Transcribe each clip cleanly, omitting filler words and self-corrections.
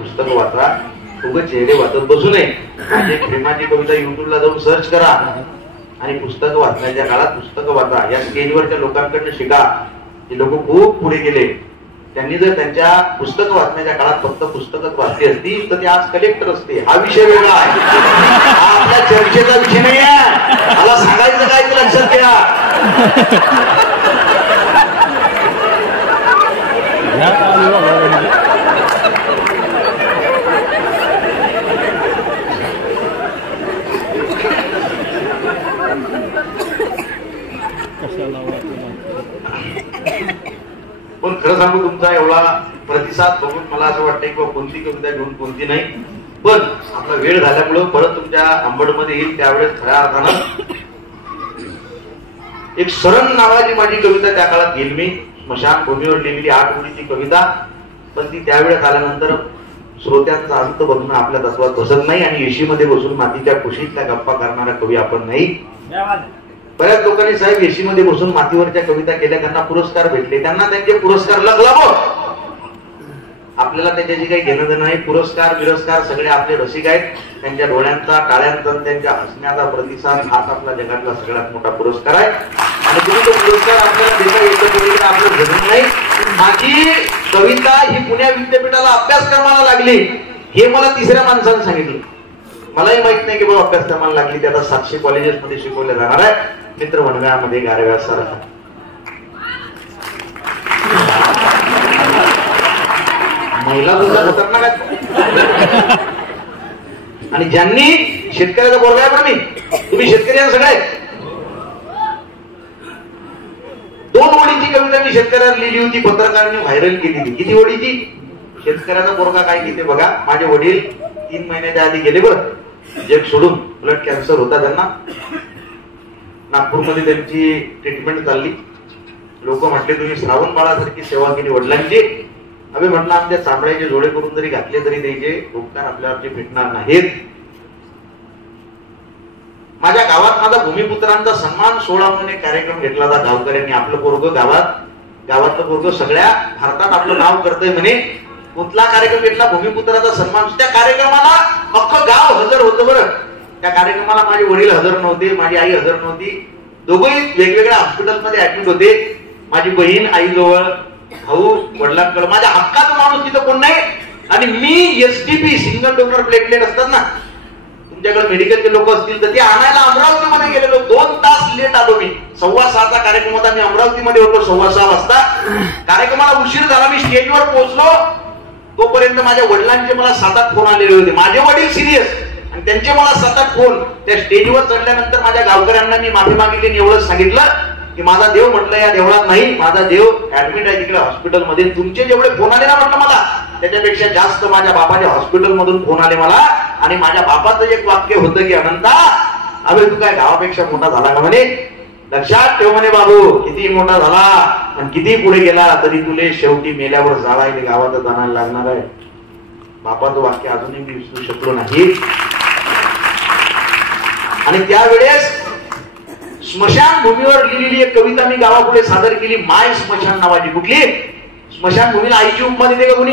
पुस्तक वाचा, उगाच चेहरे वाचत बसू नये. माझी प्रेमाची कविता युट्यूबला जाऊन सर्च करा आणि पुस्तकं वाचण्याच्या काळात पुस्तकं वाचा. या स्टेजवरच्या लोकांकडनं शिका. हे लोक खूप पुढे गेले. त्यांनी जर त्यांच्या पुस्तकं वाचण्याच्या काळात फक्त पुस्तकच वाचली असती तर ते आज कलेक्टर असते. हा विषय वेगळा आहे, हा आपल्या चर्चेचा विषय नाही आहे. मला सांगायचं काय ते लक्षात घ्या. पण खरं सांगू, तुमचा एवढा प्रतिसाद बघून मला असं वाटतंय की कोणती कविता घेऊन कोणती नाही. पण आपला वेळ झाल्यामुळं परत तुमच्या अंबडमध्ये येईल. त्यावेळेस खऱ्या अर्थानं एक शरण नावाची माझी कविता त्या काळात घेईल मी. स्मशानभूमीवर लिहिलेली 8 ओळीची कविता. पण ती त्यावेळेस आल्यानंतर श्रोत्यांचा अंत बघणं आपल्या तत्वात बसत नाही आणि एशीमध्ये बसून मातीच्या कुशीतल्या गप्पा करणारा कवी आपण नाही. बऱ्याच लोकांनी साहेब एशीमध्ये बसून मातीवरच्या कविता केल्या, त्यांना पुरस्कार भेटले, त्यांना त्यांचे पुरस्कार लागलावो. आपल्याला त्याच्याशी काही घेणं देणं नाही. पुरस्कार बिरस्कार सगळे आपले रसिक आहेत. त्यांच्या डोळ्यांचा, टाळ्यांचा, त्यांच्या हसण्याचा प्रतिसाद हाच आपला जगातला सगळ्यात मोठा पुरस्कार आहे. आणि तुम्ही तो पुरस्कार आपल्याला देता येतो आपलं जमीन नाही. माझी कविता ही पुण्या विद्यापीठाला अभ्यासक्रमाला लागली हे मला 3ऱ्या माणसाने सांगितलं. मलाही माहित नाही की बाबा अभ्यासक्रमाला लागली. ते आता 700 कॉलेजेसमध्ये शिकवले जाणार आहे. मित्र वनव्यामध्ये गारव्यासारखा महिला सुद्धा खतरनाक आहेत. आणि ज्यांनी शेतकऱ्याचा बोललाय पण मी, तुम्ही शेतकरी सगळे 2 ओळीची कविता मी शेतकऱ्याला लिहिली होती, पत्रकारांनी व्हायरल केली होती. किती ओळीची? शेतकऱ्याचा पोरगा काय लिहिते बघा. माझे वडील 3 महिन्याच्या आधी गेले बरं, जग सोडून. ब्लड कॅन्सर होता त्यांना. नागपूरमध्ये त्यांची ट्रीटमेंट चालली. लोक म्हटले तुम्ही श्रावण बाळासारखी सेवा केली वडिलांची. अबे म्हटलं आमच्या चांबड्याचे जोडे करून जरी घातले तरी त्याचे उपकार आपल्यावरचे फिटणार नाहीत. माझ्या गावात माझा भूमिपुत्रांचा सन्मान सोहळा म्हणून एक कार्यक्रम घेतला होता गावकऱ्यांनी. आपलं पोरग गावातलं पोरग सगळ्या भारतात आपलं नाव करतंय म्हणे. कुठला कार्यक्रम घेतला? भूमिपुत्राचा सन्मान. त्या कार्यक्रमाला अख्खं गाव हजर होतं बरं. त्या कार्यक्रमाला माझे वडील हजर नव्हते, माझी आई हजर नव्हती. दोघंही वेगवेगळ्या हॉस्पिटलमध्ये ऍडमिट होते. माझी बहीण आईजवळ, भाऊ वडिलांकडे. माझ्या हक्काचा माणूस तिथं कोण नाही. आणि मी एसटीपी सिंगल डोनर प्लेटलेट असतात ना, तुमच्याकडे मेडिकलचे लोक असतील तर ते आणायला अमरावतीमध्ये गेलेलो. 2 तास लेट आलो मी. 6:15चा कार्यक्रम होता. मी अमरावतीमध्ये होतो 6:15 वाजता. कार्यक्रमाला उशीर झाला. मी स्टेजवर पोहोचलो तोपर्यंत माझ्या वडिलांचे मला 7-8 फोन आलेले होते. माझे वडील सिरियस आणि त्यांचे मला 7-8 फोन. त्या स्टेजवर चढल्यानंतर माझ्या गावकऱ्यांना मी माफी मागितली. एवढंच सांगितलं की माझा देव म्हटलं या देवळात नाही, माझा देव ऍडमिट आहे तिकडे हॉस्पिटलमध्ये. तुमचे जेवढे फोन आले ना म्हटलं मला, त्याच्यापेक्षा जास्त माझ्या बापाच्या हॉस्पिटलमधून फोन आले मला. आणि माझ्या बापाचं एक वाक्य होतं की अनंता, अबे तू काय गावापेक्षा मोठा झाला का म्हणे. लक्षात ठेव म्हणे बाबू, किती मोठा झाला आणि किती पुढे गेला तरी तुले शेवटी मेल्यावर जाळायला गावात जाणायला लागणार आहे. बापाचं वाक्य अजूनही मी विसरू शकलो नाही. आणि त्यावेळेस स्मशानभूमीवर लिहिलेली एक कविता मी गावापुढे सादर केली. माय स्मशान नावाची. कुठली? स्मशानभूमीला आईची उपमा देते का कोणी?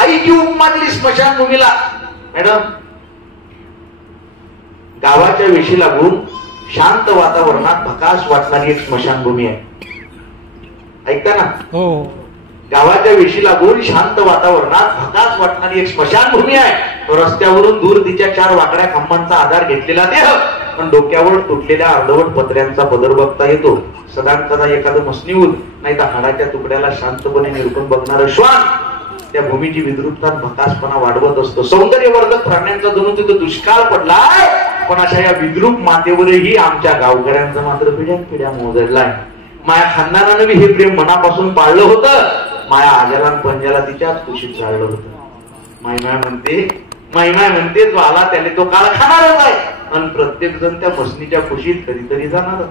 आईची उपमा दिली स्मशानभूमीला. मॅडम, गावाच्या वेशी लागून शांत वातावरणात भकास वाटणारी एक स्मशानभूमी आहे. ऐकता ना? हो. गावाच्या वेशी लागून शांत वातावरणात भकास वाटणारी एक स्मशानभूमी आहे. रस्त्यावरून दूर तिच्या 4 वाकड्या खांबांचा आधार घेतलेला देह, पण डोक्यावर तुटलेल्या अर्धवट पत्र्यांचा पदर बघता येतो. सदांकदा एखादं मसनीवून नाही तर हाडाच्या तुकड्याला शांतपणे निरखून बघणारं श्वान त्या भूमीची विद्रुपता भकासपणा वाढवत असतो. सौंदर्यवर्धक प्राण्यांचा जणू तिथं दुष्काळ पडलाय. पण अशा या विद्रूप मातेवरही आमच्या गावकऱ्यांचं मात्र पिढ्यान पिढ्या मोजडलाय. माया खानदानानं हे प्रेम मनापासून पाळलं होतं. माया आजाला पंजाला तिच्याच कुशीत जाळलं होतं. मायमाय म्हणते जो आला त्याने तो काळ खाणारच आहे. आणि प्रत्येक जण त्या मसनीच्या कुशीत कधीतरी जाणार.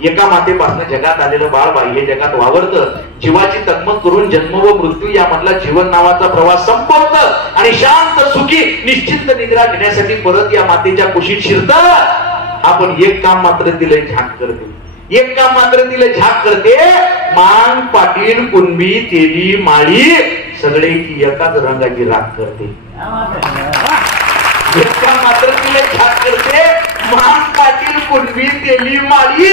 एका मातेपासून जगात आलेलं बाळ बाह्य जगात वावरतं. जीवाची तगमग करून जन्म व मृत्यू यामधला जीवन नावाचा प्रवास संपवतं आणि शांत सुखी निश्चिंत निद्रा घेण्यासाठी परत या मातेच्या कुशीत शिरतं. आपण एक काम मात्र तिला झाक करते. एक काम मात्र तिला झाक करते. मान, पाटील, कुणबी, तेली, माळी सगळे की एकाच रंगाची राख करते, एका मात्र तिला छाक करते, मान पाटील कुणबी तेली माळी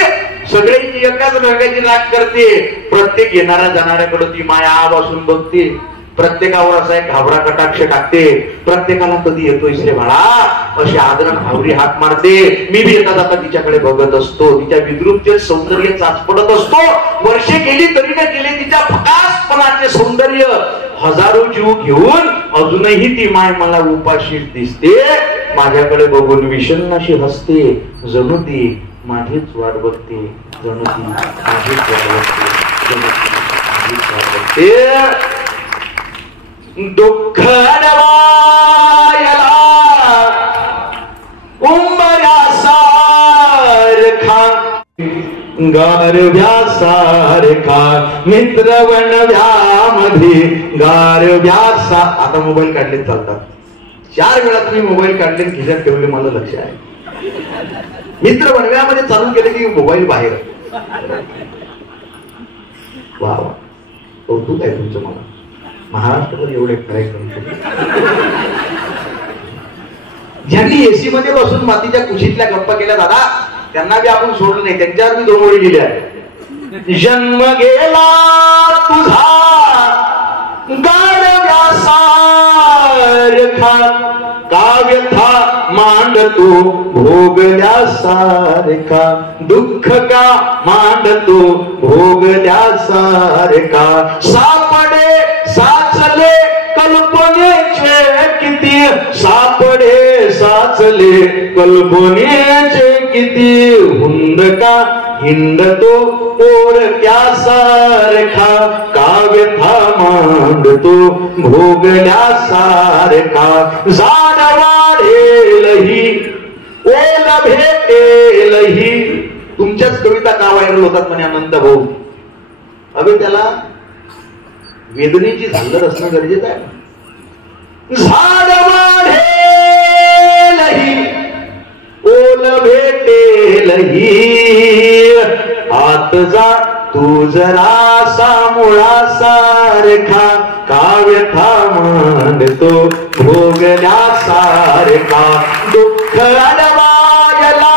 सगळे की एकाच रंगाची राख करते. प्रत्येक येणाऱ्या जाणाऱ्याकडे ती माया बसून बघते, प्रत्येकावर असा एक घाबरा कटाक्ष टाकते, प्रत्येकाला कधी येतोयस रे बाळा अशी आदरण भावरी हाक मारते. मी बी येता जाता तिच्याकडे बघत असतो, तिच्या विद्रूपचे सौंदर्य चाचपडत असतो. वर्षे गेली तरी न गेले तिच्या प्रकाशपणाचे सौंदर्य हजारो जीव घेऊन अजूनही ती माय मला उपाशीच दिसते. माझ्याकडे बघून विषण्णाशी हसते, जणू ती माझीच वाट बघते, जणू ती माझीच वाट बघते, जणू ती माझीच वाट बघते. दुःख अडवायला उंबऱ्यासारखा गारव्यासारखा मित्र वनव्यामध्ये गारव्यासा. आता मोबाईल काढले चालतात, 4 वेळा तुम्ही मोबाईल काढले खिशात ठेवले मला लक्ष आहे. मित्र वनव्यामध्ये चालू केले की मोबाईल बाहेर. वा वा, कौतुक आहे तुमचं. मला महाराष्ट्रामध्ये एवढे कार्यक्रम ज्यांनी एसी मध्ये बसून मातीच्या कुशीतल्या गप्पा केल्या दादा, त्यांना बी आपण सोडलं नाही, त्यांच्यावर मी 2 ओळी लिहिल्या. जन्म गेला तुझा गारव्यासारखा काव्य था मांडतो भोगल्यासारखा, दुःख का मांडतो भोगल्यासारखा. सापडे साचले कल्पनेचे किती, सापडे साचले कल्पनेचे किती. हुंदका हिंडतो ओरक्यासारखा काव्य था मांडतो भोगल्यासारखा. झाड वाढेलही ओल भेटेलही. तुमच्याच कविता का व्हायरल होतात म्हणे अनंत भाऊ? अबे त्याला वेदनेची झालर असणं गरजेचं आहे. झाड वाढेलही ओल भेटेलही, आत जा तू जरासा मुळासारखा काव्य था मांडतो भोगल्यासारखा. दुःख अडवायला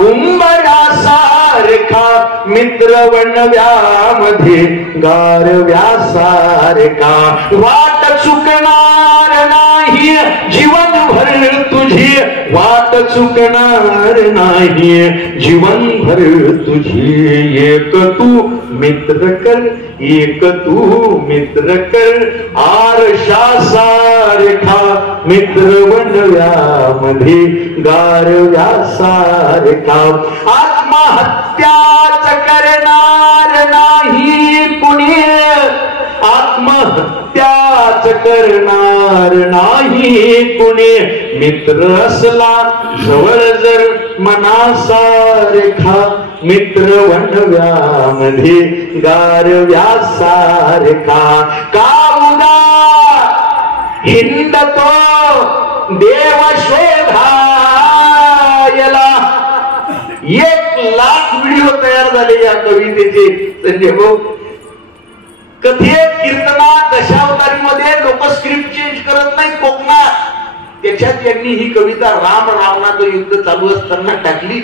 उंबऱ्यासारखा मित्र वनव्यामध्ये गारव्यासारखा. वाट चुकणार नाही जीवनभर तुझी, वाट चुकणार नाही जीवनभर तुझी. एक तू मित्र कर, एक तू मित्र कर आरशासारखा मित्र वनव्यामध्ये गारव्यासारखा. आत्महत्याच करणार नाही कुणी, आत्महत्याच करणार नाही कुणी. मित्र असला जवळ जर मनासारखा मित्र वनव्यामध्ये गारव्यासारखा. कामुदा हिंडतो देव शोधायला. 1,00,000 व्हिडिओ तयार झाले या कवितेचे संजय भाऊ. कथेत कीर्तनात दशावतारीमध्ये लोक स्क्रिप्ट चेंज करत नाही कोकणात. त्याच्यात यांनी ही कविता राम रावणाचं युद्ध चालू असताना टाकली.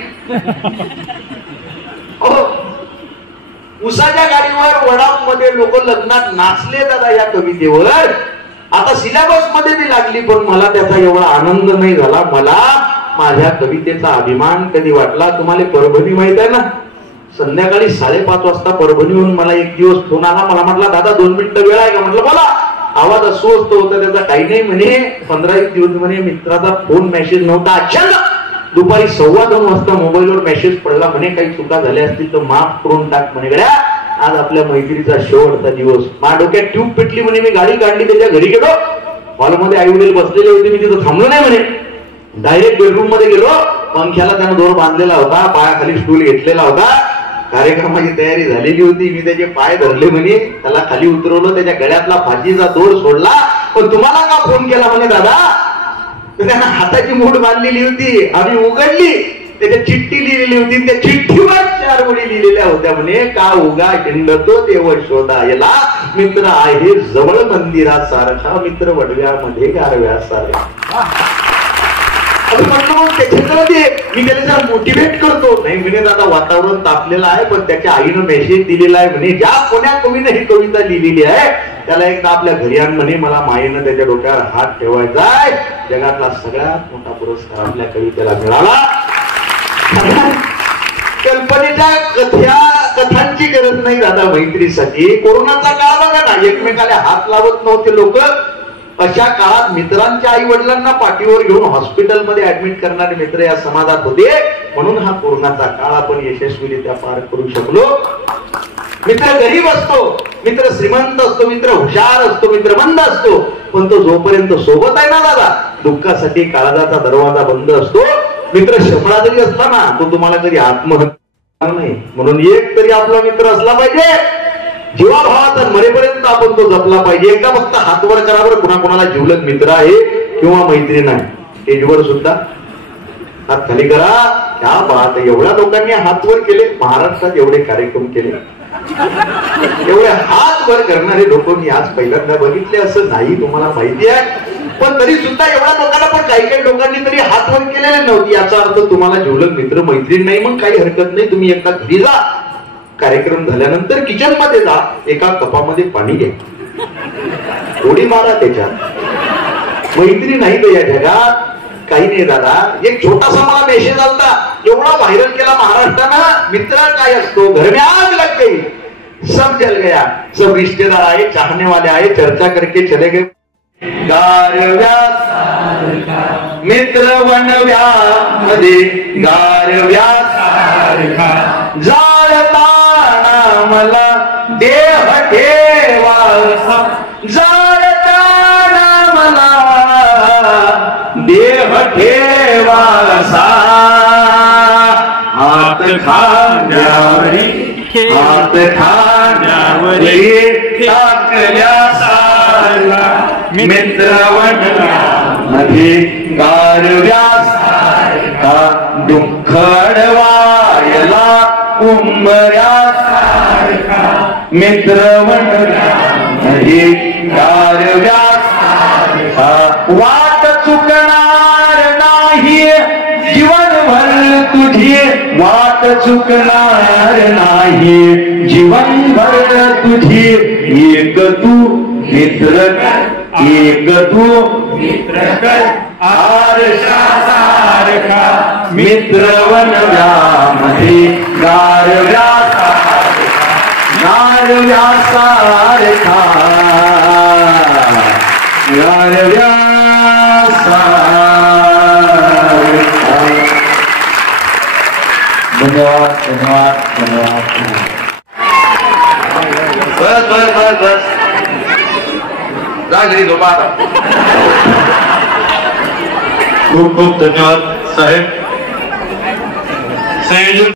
उसाच्या गाडीवर वडाप मध्ये लोक लग्नात नाचले दादा या कवितेवर. आता सिलेबस मध्ये ती लागली, पण मला त्याचा एवढा आनंद नाही झाला. मला माझ्या कवितेचा अभिमान कधी वाटला. तुम्हाला परभणी माहित आहे ना? संध्याकाळी 5:30 वाजता परभणीहून मला एक दिवस फोन आला. मला म्हटला दादा 2 मिनिटं वेळ आहे का? म्हटलं बोला. आवाज अस्वस्थ होता त्याचा, काही नाही म्हणे. 15 दिवस म्हणे मित्राचा फोन मेसेज नव्हता. अचानक दुपारी 2:15 वाजता मोबाईलवर मेसेज पडला म्हणे काही चुका झाल्या असतील तर माफ करून टाक म्हणे. गड्या आज आपल्या मैत्रीचा शेवटचा दिवस. माझ्या डोक्यात ट्यूब पेटली म्हणे. मी गाडी काढली, त्याच्या घरी गेलो. हॉलमध्ये आई वडील बसलेले होते, मी तिथं थांबलो नाही म्हणे. डायरेक्ट बेडरूम मध्ये गेलो. पंख्याला त्यानं दोर बांधलेला होता, पायाखाली स्टूल घेतलेला होता. कार्यक्रमाची तयारी झालेली होती. मी त्याचे पाय धरले म्हणे, त्याला खाली उतरवलं, त्याच्या गळ्यातला फाशीचा दोर सोडला. पण तुम्हाला का फोन केला म्हणे दादा? तर त्यानं हाताची मूठ बांधलेली होती. आम्ही उघडली त्याच्या चिठ्ठी लिहिलेली होती, त्या चिठ्ठीवर 4 ओळी लिहिलेल्या होत्या म्हणे, का उगा हिंडतो देव शोधायला, मित्र आहे जवळ मंदिरासारखा, मित्र वडव्यामध्ये गारव्यासारखा. असं म्हटलं. मग त्याच्यामध्ये मी त्याला जरा मोटिवेट करतो. नाही म्हणे दादा वातावरण तापलेलं आहे, पण त्याच्या आईनं मेसेज दिलेला आहे म्हणे, ज्या कोण्या कवीनं ही कविता लिहिलेली आहे त्याला एकदा आपल्या घरी आण म्हणे, मला मायेनं त्याच्या डोक्यावर हात ठेवायचा आहे. जगातला सगळ्यात मोठा पुरस्कार आपल्या कवितेला मिळाला. कल्पनेच्या कथांची गरज नाही दादा मैत्रीसाठी. कोरोनाचा काळ बघा ना, एकमेकाला हात लावत नव्हते लोक. अशा काळात मित्रांच्या आई वडिलांना पाठीवर घेऊन हॉस्पिटलमध्ये ऍडमिट करणारे मित्र या समाजात होते. म्हणून हा कोरोनाचा काळ आपण यशस्वीरित्या पार करू शकलो. मित्र गरीब असतो, मित्र श्रीमंत असतो, मित्र हुशार असतो, मित्र मंद असतो, पण तो जोपर्यंत सोबत आहे ना दादा, दुःखासाठी काळजाचा दरवाजा बंद असतो. मित्र शफळा जरी असला ना, तो तुम्हाला कधी आत्महत्या नाही. म्हणून एक तरी आपला मित्र असला पाहिजे, जीवाभावाचा मरेपर्यंत आपण तो जपला पाहिजे. एकदा फक्त हात वर करा बरं, कुणाकुणाला जिवलग मित्र आहे किंवा मैत्रीण आहे. स्टेजवर सुद्धा हात खाली करा. क्या बात, एवढ्या लोकांनी हात वर केले. महाराष्ट्रात एवढे कार्यक्रम केले, एवढे हात वर करणारे लोक मी आज पहिल्यांदा बघितले. असं नाही, तुम्हाला माहिती आहे, पण तरी सुद्धा एवढ्या लोकांना, पण काही काही लोकांनी तरी हात वर केलेले नव्हते. याचा अर्थ तुम्हाला जिवलग मित्र मैत्रीण नाही. मग काही हरकत नाही, तुम्ही एकदा घरी जा, कार्यक्रम झाल्यानंतर किचन मध्ये जा, एका कपामध्ये पाणी घ्या, उडी मारा त्याच्यात. मैत्री नाही तर या जगात काही नाही दादा. एक छोटासा मला मेसेज आलता, एवढा व्हायरल केला महाराष्ट्रानं. मित्र काय असतो, घर में आग लग गई, सब जल गया, सब रिश्तेदार आए, चाहने वाले आए, चर्चा करके चले गए. गारव्या मित्र वनव्या मध्ये गारव्या जाळताना मला देह ठेवा, जाळताना मला देह ठेवासा, हात खांद्यावरी हात खांद्यावरी टाकल्या सारखा, मित्र वनव्यामध्ये गारव्या सारखा, दुःख अडवायला उंबऱ्या सारखा, मित्र वनव्यामध्ये गारव्या सारखा. वाट चुकणार नाही जीवनभर तुझी, वाट चुकणार नाही जीवनभर तुझी. एक तू मित्र कर, एक तू मित्र कर, आरशा सारखा, मित्र वनव्यामध्ये गारव्या सारखा, गारव्या सारखा, गारव्या सारखा. धन्यवाद धन्यवाद धन्यवाद. बस बस बस बस, जा घरी झोपा आता. खूप खूप धन्यवाद साहेब. संयोजन